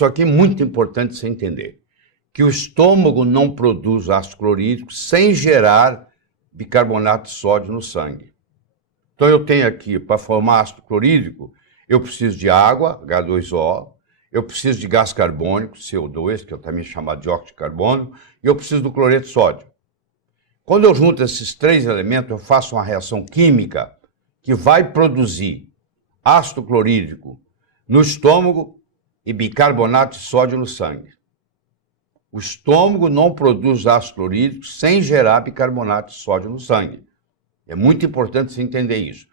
isso aqui é muito importante você entender, que o estômago não produz ácido clorídrico sem gerar bicarbonato de sódio no sangue. Então eu tenho aqui, para formar ácido clorídrico, eu preciso de água, H2O, eu preciso de gás carbônico, CO2, que é também chamado de óxido de carbono, e eu preciso do cloreto de sódio. Quando eu junto esses três elementos, eu faço uma reação química que vai produzir ácido clorídrico no estômago e bicarbonato de sódio no sangue. O estômago não produz ácido clorídrico sem gerar bicarbonato de sódio no sangue. É muito importante você entender isso.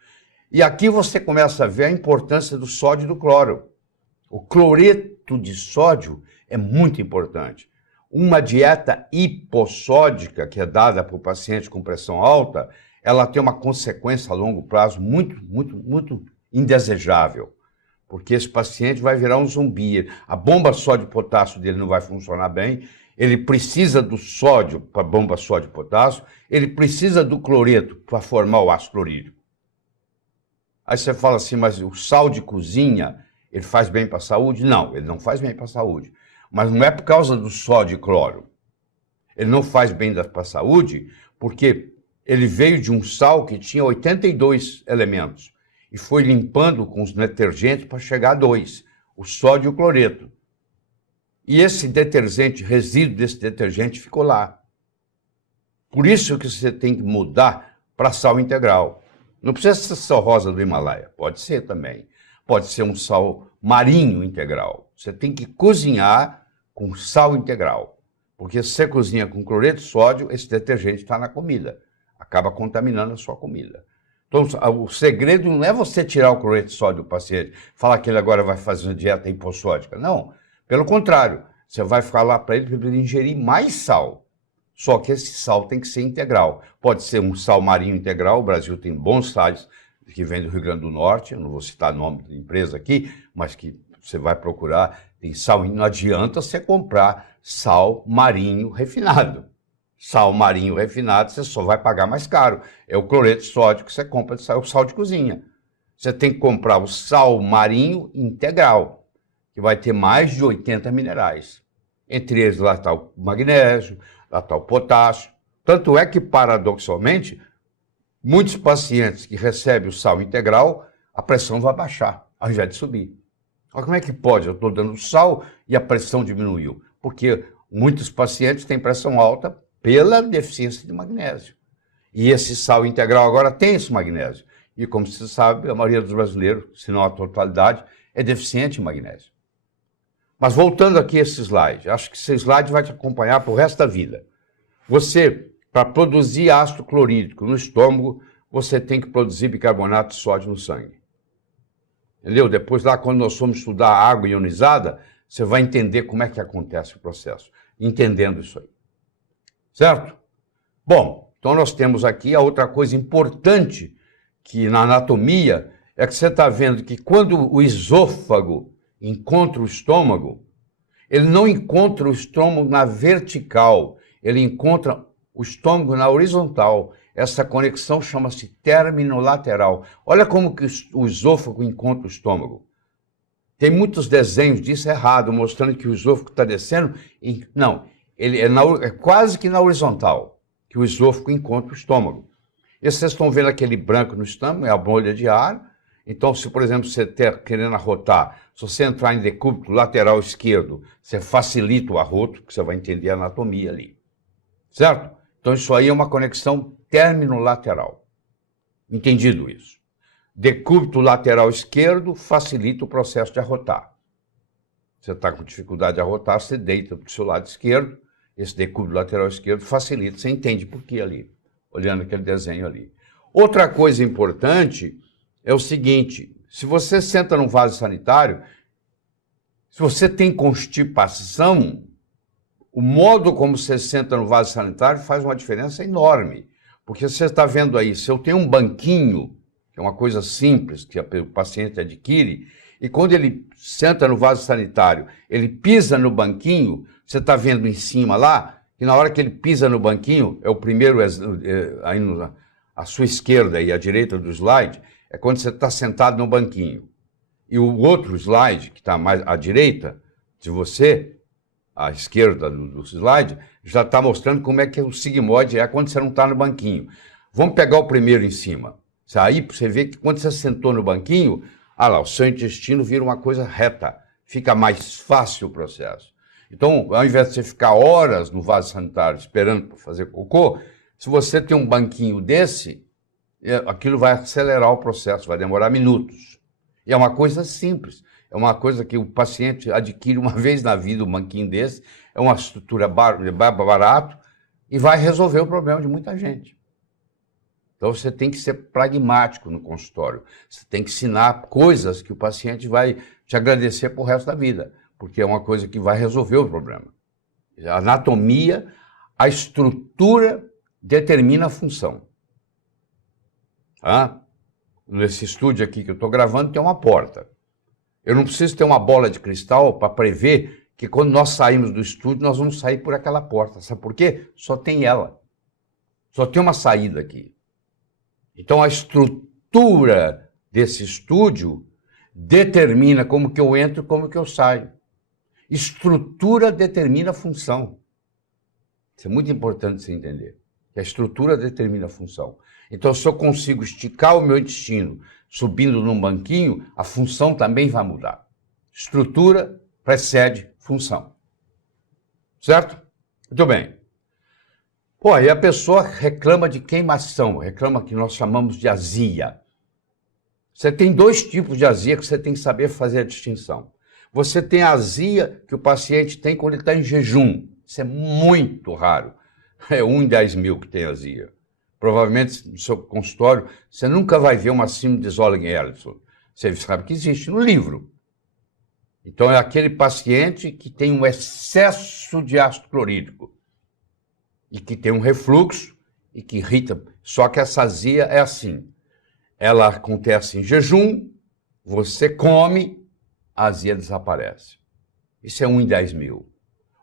E aqui você começa a ver a importância do sódio e do cloro. O cloreto de sódio é muito importante. Uma dieta hipossódica que é dada para o paciente com pressão alta, ela tem uma consequência a longo prazo muito indesejável. Porque esse paciente vai virar um zumbi. A bomba sódio-potássio dele não vai funcionar bem. Ele precisa do sódio para a bomba sódio-potássio. Ele precisa do cloreto para formar o ácido clorídrico. Aí você fala assim, mas o sal de cozinha, ele faz bem para a saúde? Não, ele não faz bem para a saúde. Mas não é por causa do sódio e cloro. Ele não faz bem para a saúde porque ele veio de um sal que tinha 82 elementos e foi limpando com os detergentes para chegar a 2, o sódio e o cloreto. E esse detergente, resíduo desse detergente ficou lá. Por isso que você tem que mudar para sal integral. Não precisa ser sal rosa do Himalaia, pode ser também. Pode ser um sal marinho integral. Você tem que cozinhar com sal integral. Porque se você cozinha com cloreto de sódio, esse detergente está na comida. Acaba contaminando a sua comida. Então, o segredo não é você tirar o cloreto de sódio do paciente, falar que ele agora vai fazer uma dieta hipossódica. Não. Pelo contrário, você vai falar para ele ingerir mais sal. Só que esse sal tem que ser integral. Pode ser um sal marinho integral. O Brasil tem bons sais que vêm do Rio Grande do Norte. Eu não vou citar o nome da empresa aqui, mas que você vai procurar. Tem sal. Não adianta você comprar sal marinho refinado. Sal marinho refinado você só vai pagar mais caro. É o cloreto de sódio que você compra, o sal de cozinha. Você tem que comprar o sal marinho integral, que vai ter mais de 80 minerais. Entre eles lá está o magnésio, lá está o potássio. Tanto é que, paradoxalmente, muitos pacientes que recebem o sal integral, a pressão vai baixar, ao invés de subir. Mas como é que pode? Eu estou dando sal e a pressão diminuiu. Porque muitos pacientes têm pressão alta pela deficiência de magnésio. E esse sal integral agora tem esse magnésio. E como você sabe, a maioria dos brasileiros, se não a totalidade, é deficiente em magnésio. Mas voltando aqui a esse slide, acho que esse slide vai te acompanhar para o resto da vida. Você, para produzir ácido clorídrico no estômago, você tem que produzir bicarbonato de sódio no sangue. Entendeu? Depois lá, quando nós formos estudar a água ionizada, você vai entender como é que acontece o processo, entendendo isso aí. Certo? Bom, então nós temos aqui a outra coisa importante que na anatomia é que você está vendo que quando o esôfago encontra o estômago, ele não encontra o estômago na vertical, ele encontra o estômago na horizontal. Essa conexão chama-se terminolateral. Olha como que o esôfago encontra o estômago. Tem muitos desenhos disso errado, mostrando que o esôfago está descendo. Não, ele é quase que na horizontal que o esôfago encontra o estômago. E vocês estão vendo aquele branco no estômago, é a bolha de ar. Então, se, por exemplo, você está querendo arrotar, se você entrar em decúbito lateral esquerdo, você facilita o arroto, porque você vai entender a anatomia ali. Certo? Então, isso aí é uma conexão terminolateral. Entendido isso? Decúbito lateral esquerdo facilita o processo de arrotar. Você está com dificuldade de arrotar, você deita para o seu lado esquerdo, esse decúbito lateral esquerdo facilita, você entende por que ali, olhando aquele desenho ali. Outra coisa importante é o seguinte, se você senta num vaso sanitário, se você tem constipação, o modo como você senta no vaso sanitário faz uma diferença enorme. Porque você está vendo aí, se eu tenho um banquinho, que é uma coisa simples que o paciente adquire, e quando ele senta no vaso sanitário, ele pisa no banquinho, você está vendo em cima lá, que na hora que ele pisa no banquinho, é o primeiro, aí à sua esquerda e à direita do slide, é quando você está sentado no banquinho. E o outro slide, que está mais à direita, Se você, à esquerda do slide, já está mostrando como é que o sigmoide é quando você não está no banquinho. Vamos pegar o primeiro em cima. Aí você vê que quando você sentou no banquinho, o seu intestino vira uma coisa reta. Fica mais fácil o processo. Então, ao invés de você ficar horas no vaso sanitário esperando para fazer cocô, se você tem um banquinho desse, aquilo vai acelerar o processo, vai demorar minutos. E é uma coisa simples. É uma coisa que o paciente adquire uma vez na vida, um banquinho desse, é uma estrutura barato e vai resolver o problema de muita gente. Então você tem que ser pragmático no consultório. Você tem que ensinar coisas que o paciente vai te agradecer pro resto da vida, porque é uma coisa que vai resolver o problema. A anatomia, a estrutura determina a função. Nesse estúdio aqui que eu estou gravando tem uma porta. Eu não preciso ter uma bola de cristal para prever que quando nós saímos do estúdio, nós vamos sair por aquela porta. Sabe por quê? Só tem ela. Só tem uma saída aqui. Então, a estrutura desse estúdio determina como que eu entro e como que eu saio. Estrutura determina a função. Isso é muito importante você entender. A estrutura determina a função. Então, se eu consigo esticar o meu intestino subindo num banquinho, a função também vai mudar. Estrutura precede função. Certo? Muito bem. Aí a pessoa reclama de queimação, reclama que nós chamamos de azia. Você tem dois tipos de azia que você tem que saber fazer a distinção. Você tem a azia que o paciente tem quando ele está em jejum. Isso é muito raro. É 1 em 10 mil que tem azia. Provavelmente no seu consultório você nunca vai ver uma síndrome de Zolling-Ellison. Você sabe que existe no livro. Então é aquele paciente que tem um excesso de ácido clorídrico e que tem um refluxo e que irrita. Só que essa azia é assim. Ela acontece em jejum, você come, a azia desaparece. Isso é 1 em 10 mil.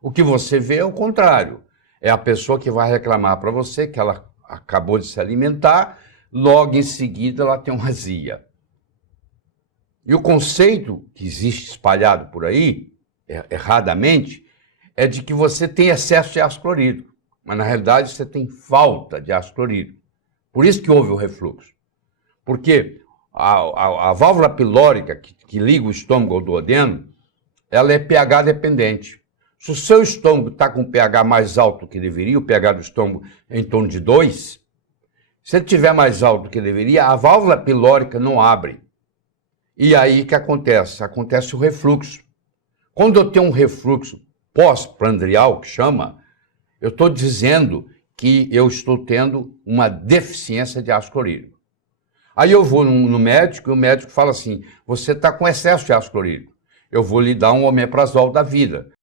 O que você vê é o contrário. É a pessoa que vai reclamar para você que ela acabou de se alimentar, logo em seguida ela tem uma azia. E o conceito que existe espalhado por aí, erradamente, é de que você tem excesso de ácido clorídrico. Mas, na realidade, você tem falta de ácido clorídrico. Por isso que houve o refluxo. Porque a válvula pilórica que liga o estômago ao duodeno, ela é pH dependente. Se o seu estômago está com pH mais alto do que deveria, o pH do estômago é em torno de 2, se ele estiver mais alto do que deveria, a válvula pilórica não abre. E aí o que acontece? Acontece o refluxo. Quando eu tenho um refluxo pós-prandial, que chama, eu estou dizendo que eu estou tendo uma deficiência de ácido clorídrico. Aí eu vou no médico e o médico fala assim, você está com excesso de ácido clorídrico. Eu vou lhe dar um omeprazol da vida.